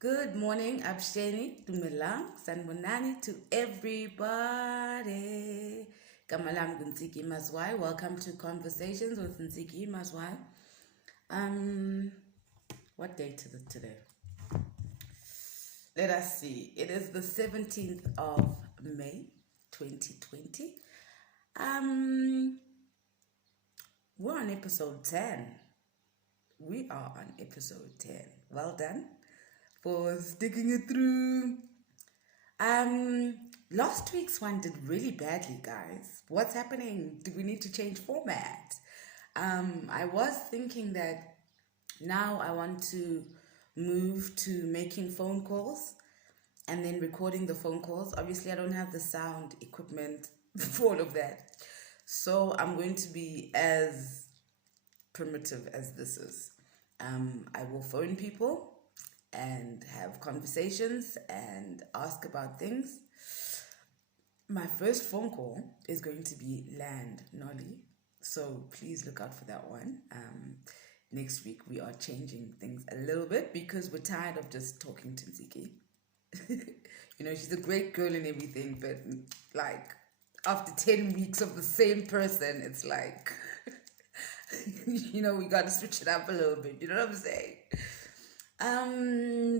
Good morning, Absheni, Dumelang, Sanbonani to everybody. Kamalam Ntsiki Mazwai. Welcome to Conversations with Ntsiki Mazwai. Um, what date is it today? Let us see. It is the 17th of May, 2020. We're on episode 10. We are on episode 10. Well done for sticking it through. Last week's one did really badly, guys. What's happening? Do we need to change format? I was thinking that now I want to move to making phone calls and then recording the phone calls. Obviously, I don't have the sound equipment for all of that. So I'm going to be as primitive as this is. I will phone people and have conversations and ask about things. My first phone call is going to be Land Nolly, so please look out for that one. Next week we are changing things a little bit because we're tired of just talking to Ntsiki. She's a great girl and everything, but like after 10 weeks of the same person, it's like, we got to switch it up a little bit. You know what I'm saying?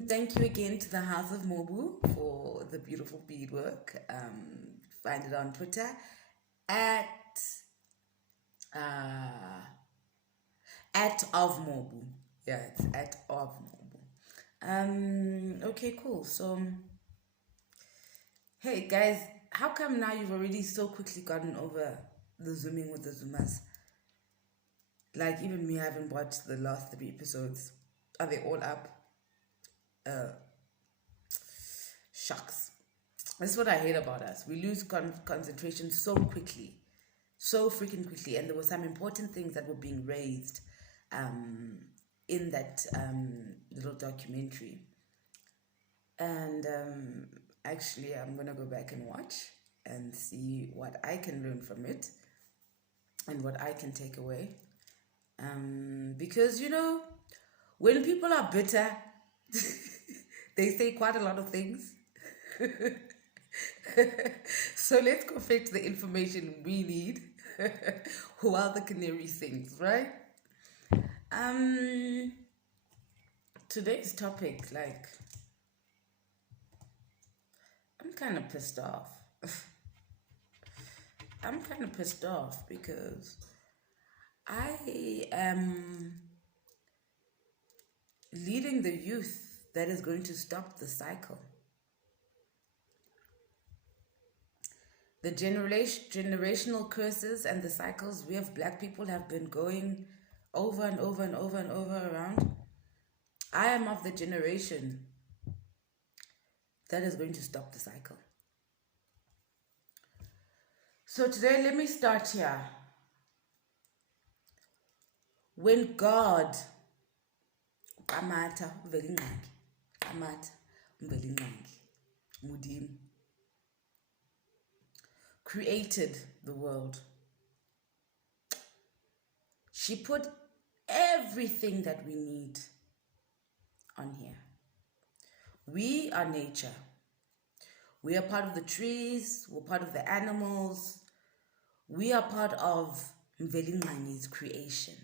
Thank you again to the House of Mobu for the beautiful beadwork. Find it on Twitter at of Mobu. Yeah, it's at of Mobu. Okay, cool. So, hey guys, how come now you've already so quickly gotten over the Zooming with the Zoomers? Like, even me, I haven't watched the last 3 episodes. Are they all up? Shucks. That's what I hate about us. We lose concentration so quickly. So freaking quickly. And there were some important things that were being raised in that little documentary. And actually, I'm going to go back and watch and see what I can learn from it and what I can take away. Because, when people are bitter, they say quite a lot of things. So let's go fetch the information we need while the canary sings, right? Today's topic, I'm kind of pissed off. I'm kind of pissed off because I am leading the youth that is going to stop the cycle. The generational curses and the cycles we have black people have been going over and over and over and over around. I am of the generation that is going to stop the cycle. So today, let me start here. When God, Amata, Mudim, created the world, she put everything that we need on here. We are nature. We are part of the trees. We're part of the animals. We are part of Mvelingangi's creation.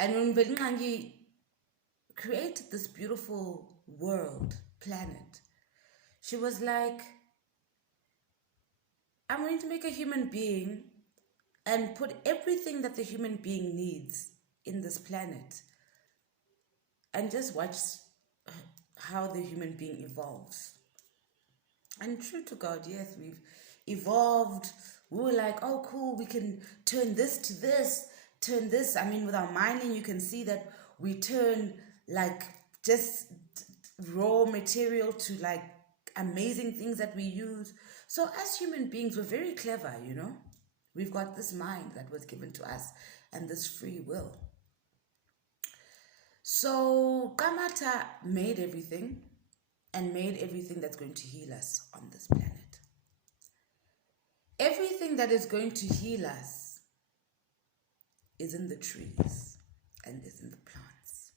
And when Mvelingangi created this beautiful world, planet, she was like, I'm going to make a human being and put everything that the human being needs in this planet and just watch how the human being evolves. And true to God, yes, we've evolved. We were like, oh, cool, we can turn this to this, turn this. I mean, with our mining, you can see that we turn like just raw material to like amazing things that we use. So as human beings, we're very clever, We've got this mind that was given to us and this free will. So Amata made everything and made everything that's going to heal us on this planet. Everything that is going to heal us is in the trees and is in the plants.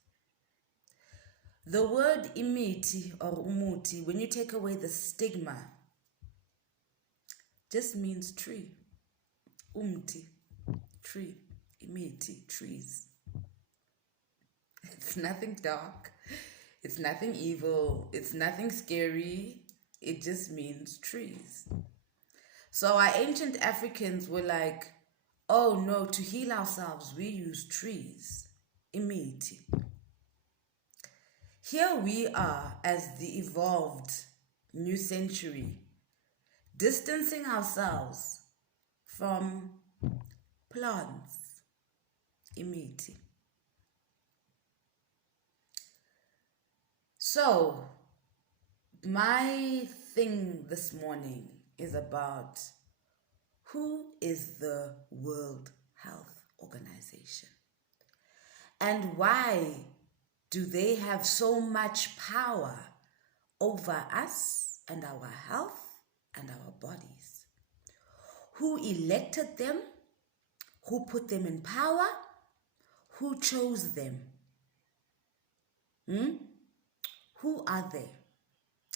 The word imiti or umuti, when you take away the stigma, just means tree. Umti, tree. Imiti, trees. It's nothing dark. It's nothing evil. It's nothing scary. It just means trees. So our ancient Africans were like, oh no, to heal ourselves, we use trees. Imiti. Here we are as the evolved new century, distancing ourselves from plants. Imiti. So, my thing this morning is about who is the World Health Organization and why do they have so much power over us and our health and our bodies? Who elected them? Who put them in power? Who chose them? Who are they?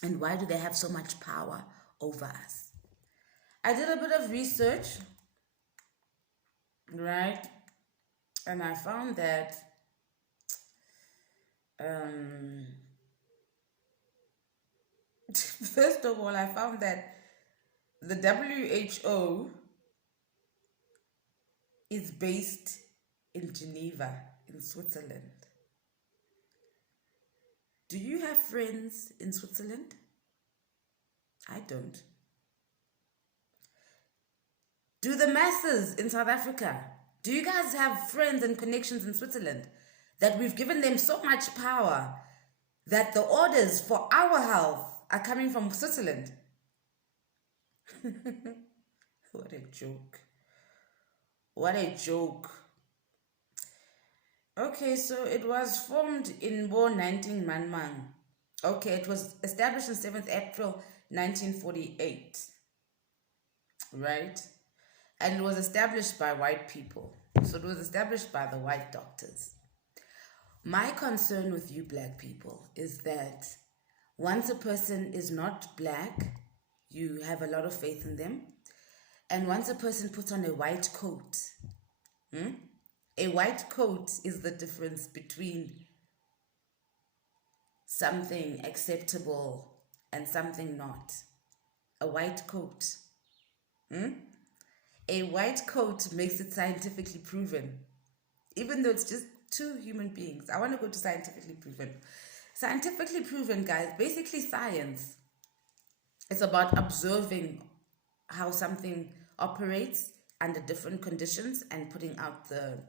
And why do they have so much power over us? I did a bit of research, right? And I found that first of all, I found that the WHO is based in Geneva, in Switzerland. Do you have friends in Switzerland? I don't. Do the masses in South Africa, do you guys have friends and connections in Switzerland that we've given them so much power that the orders for our health are coming from Switzerland? What a joke. What a joke. Okay, so it was formed in Bo 19 Manmang. Okay, it was established on 7th April 1948. Right? And it was established by white people. So it was established by the white doctors. My concern with you black people is that once a person is not black, you have a lot of faith in them. And once a person puts on a white coat, a white coat is the difference between something acceptable and something not. A white coat. A white coat makes it scientifically proven. Even though it's just two human beings. I want to go to scientifically proven. Scientifically proven, guys, basically science. It's about observing how something operates under different conditions and putting out the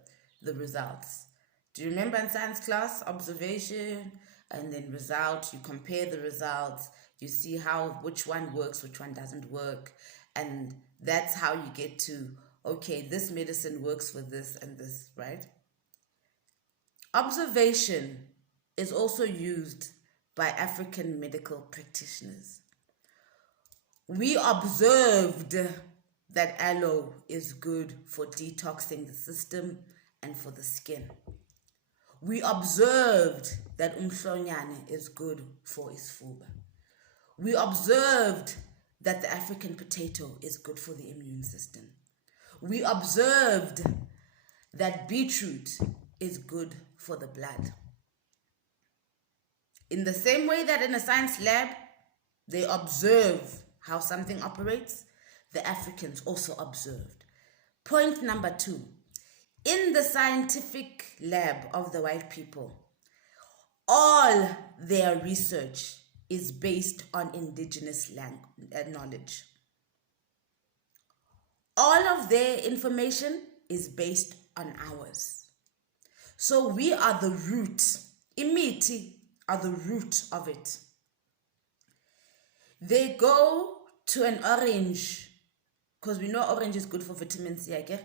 results. Do you remember in science class, observation and then result? You compare the results, you see which one works, which one doesn't work, and that's how you get to, okay, this medicine works for this and this, right? Observation is also used by African medical practitioners. We observed that aloe is good for detoxing the system and for the skin. We observed that umhlonyane is good for isifuba. We observed that the African potato is good for the immune system. We observed that beetroot is good for the blood. In the same way that in a science lab, they observe how something operates, the Africans also observed. Point number 2. In the scientific lab of the white people, all their research is based on indigenous knowledge. All of their information is based on ours. So we are the root. Imiti are the root of it. They go to an orange, because we know orange is good for vitamin C, I guess.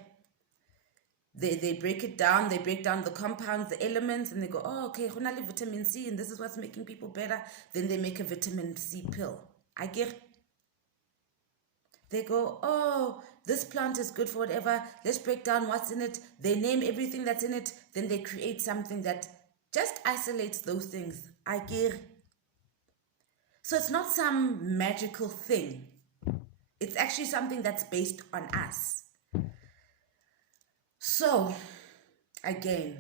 They break it down, they break down the compounds, the elements, and they go, oh, okay, vitamin C, and this is what's making people better. Then they make a vitamin C pill. I get. They go, oh, this plant is good for whatever. Let's break down what's in it. They name everything that's in it. Then they create something that just isolates those things. I get. So it's not some magical thing. It's actually something that's based on us. So, again,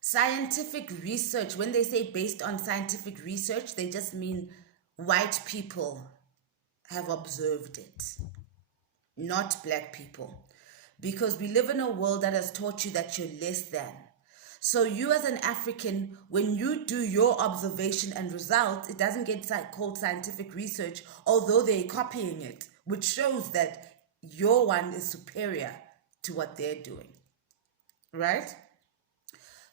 scientific research, when they say based on scientific research, they just mean white people have observed it, not black people. Because we live in a world that has taught you that you're less than. So you as an African, when you do your observation and results, it doesn't get called scientific research, although they're copying it, which shows that your one is superior to what they're doing, right?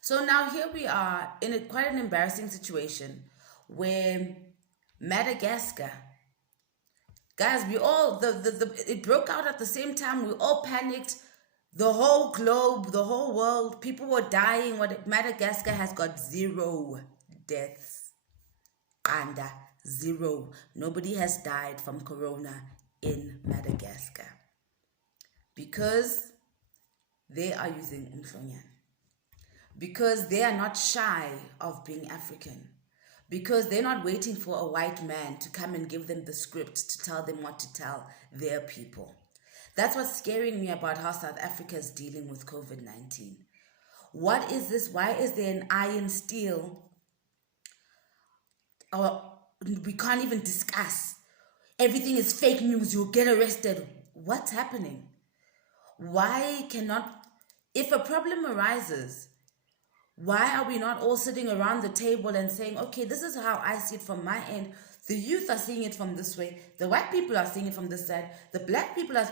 So now here we are in quite an embarrassing situation where Madagascar, guys, we all, it broke out at the same time. We all panicked. The whole globe, the whole world, people were dying. Madagascar has got 0 deaths. And 0. Nobody has died from corona in Madagascar. Because they are using umhlonyan. Because they are not shy of being African. Because they're not waiting for a white man to come and give them the script to tell them what to tell their people. That's what's scaring me about how South Africa is dealing with COVID-19. What is this? Why is there an iron steel? Or we can't even discuss. Everything is fake news. You'll get arrested. What's happening? Why cannot, if a problem arises, why are we not all sitting around the table and saying, okay, this is how I see it from my end. The youth are seeing it from this way. The white people are seeing it from this side. The black people are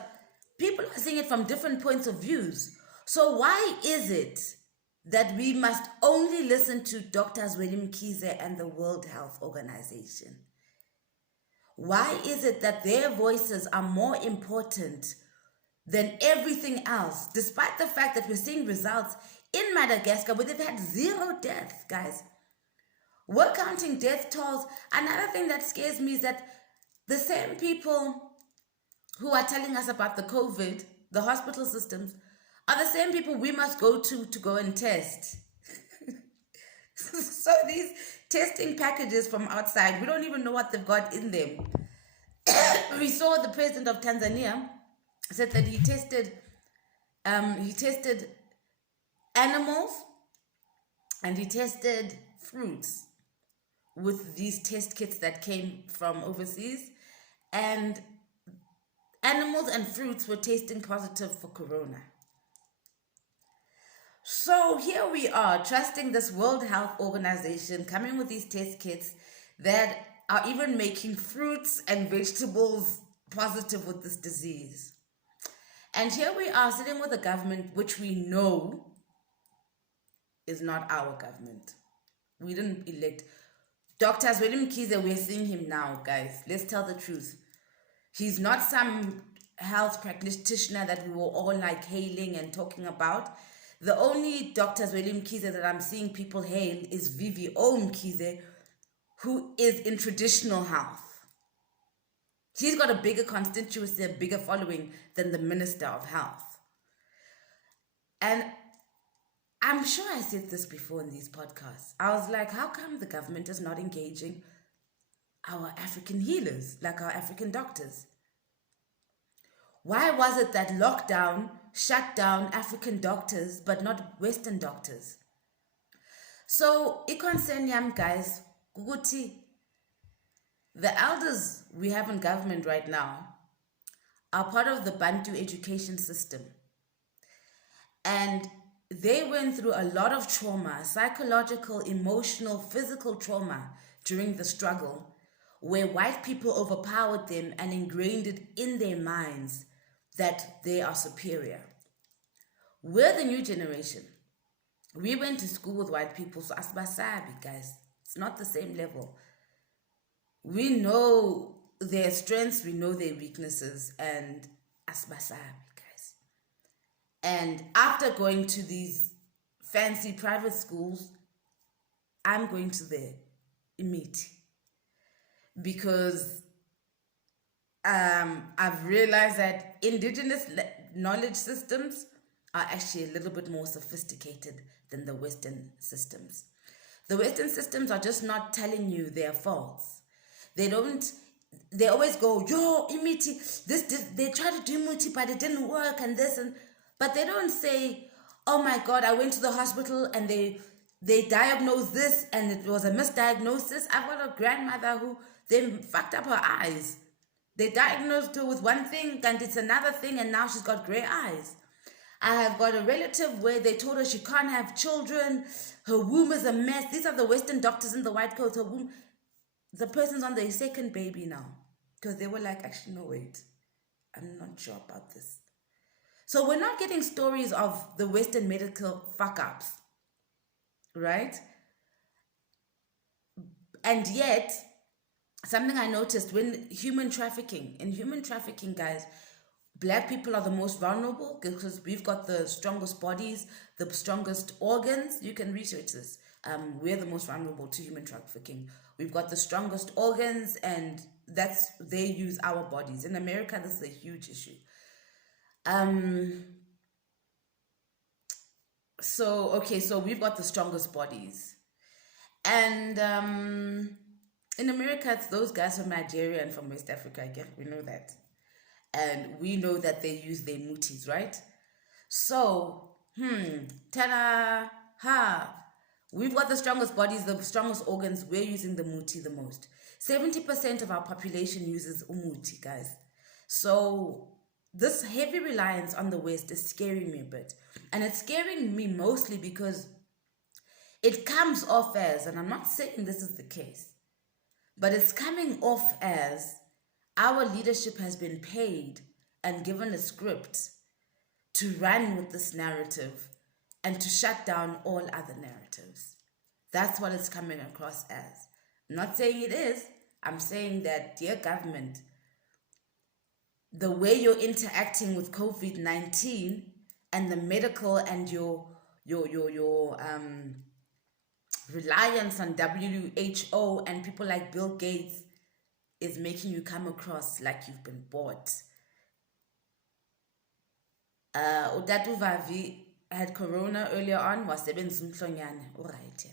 seeing it from different points of views. So why is it that we must only listen to Dr. Zweli Mkhize and the World Health Organization? Why is it that their voices are more important than everything else, despite the fact that we're seeing results in Madagascar where they've had 0 deaths, guys? We're counting death tolls. Another thing that scares me is that the same people who are telling us about the COVID, the hospital systems, are the same people we must go to go and test. So these testing packages from outside, we don't even know what they've got in them. We saw the president of Tanzania said that he tested animals and he tested fruits with these test kits that came from overseas, and animals and fruits were testing positive for corona. So here we are, trusting this World Health Organization, coming with these test kits that are even making fruits and vegetables positive with this disease. And here we are sitting with a government which we know is not our government. We didn't elect. Dr. Zweli Mkhize, we're seeing him now, guys. Let's tell the truth. He's not some health practitioner that we were all like hailing and talking about. The only Dr. Zweli Mkhize that I'm seeing people hail is Vivi O. Mkhize, who is in traditional health. He's got a bigger constituency, a bigger following than the Minister of Health. And I'm sure I said this before in these podcasts. I was like, how come the government is not engaging our African healers, like our African doctors? Why was it that lockdown shut down African doctors but not Western doctors? So, ikonseni yam, guys, kukuthi the elders we have in government right now are part of the Bantu education system. And they went through a lot of trauma, psychological, emotional, physical trauma during the struggle, where white people overpowered them and ingrained it in their minds that they are superior. We're the new generation. We went to school with white people, so asibasabi, guys. It's not the same level. We know their strengths, we know their weaknesses, and asibasabi, guys. And after going to these fancy private schools, I'm going to the imiti, because I've realized that indigenous knowledge systems are actually a little bit more sophisticated than the Western systems. The Western systems are just not telling you their faults. They always go, yo, imiti, this, they tried to do muti, but it didn't work, and this, but they don't say, oh my God, I went to the hospital and they diagnosed this and it was a misdiagnosis. I've got a grandmother who, they fucked up her eyes. They diagnosed her with one thing and it's another thing, and now she's got gray eyes. I have got a relative where they told her she can't have children. Her womb is a mess. These are the Western doctors in the white coats. Her womb, the person's on their second baby now. Because they were like, actually, no, wait. I'm not sure about this. So we're not getting stories of the Western medical fuck-ups. Right? And yet, something I noticed in human trafficking, guys, Black people are the most vulnerable because we've got the strongest bodies, the strongest organs. You can research this. We're the most vulnerable to human trafficking. We've got the strongest organs, and they use our bodies. In America, this is a huge issue. So we've got the strongest bodies. And in America, it's those guys from Nigeria and from West Africa. We know that. And we know that they use their mutis, right? So, ta-da, ha. We've got the strongest bodies, the strongest organs. We're using the muti the most. 70% of our population uses umuti, guys. So this heavy reliance on the West is scaring me a bit. And it's scaring me mostly because it comes off as, and I'm not saying this is the case, but it's coming off as our leadership has been paid and given a script to run with this narrative and to shut down all other narratives. That's what it's coming across as. I'm not saying it is. I'm saying that, dear government, the way you're interacting with COVID-19 and the medical and your reliance on WHO and people like Bill Gates is making you come across like you've been bought. Udadu Vavi had corona earlier on, was right.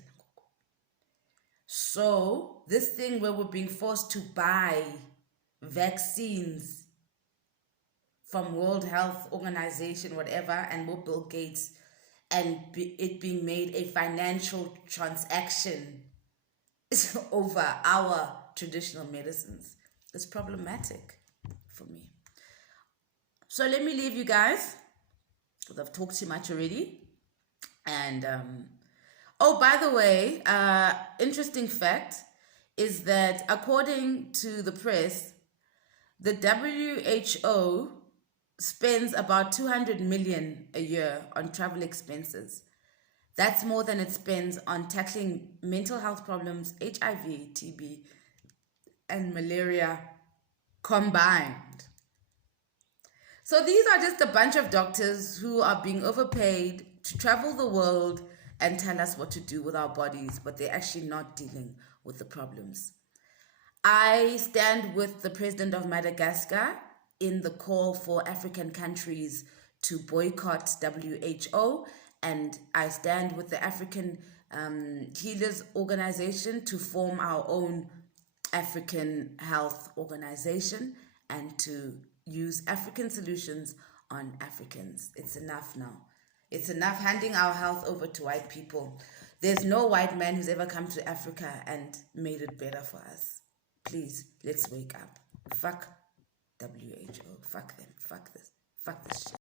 So this thing where we're being forced to buy vaccines from World Health Organization, whatever, and more Bill Gates, and it being made a financial transaction over our traditional medicines is problematic for me. So let me leave you guys, because I've talked too much already. And oh, by the way, interesting fact is that according to the press, the WHO spends about 200 million a year on travel expenses. That's more than it spends on tackling mental health problems, HIV, TB, and malaria combined. So these are just a bunch of doctors who are being overpaid to travel the world and tell us what to do with our bodies, but they're actually not dealing with the problems. I stand with the president of Madagascar in the call for African countries to boycott WHO, and I stand with the African Healers Organization to form our own African health organization and to use African solutions on Africans. It's enough now. It's enough handing our health over to white people. There's no white man who's ever come to Africa and made it better for us. Please, let's wake up. Fuck WHO. Fuck them. Fuck this. Fuck this shit.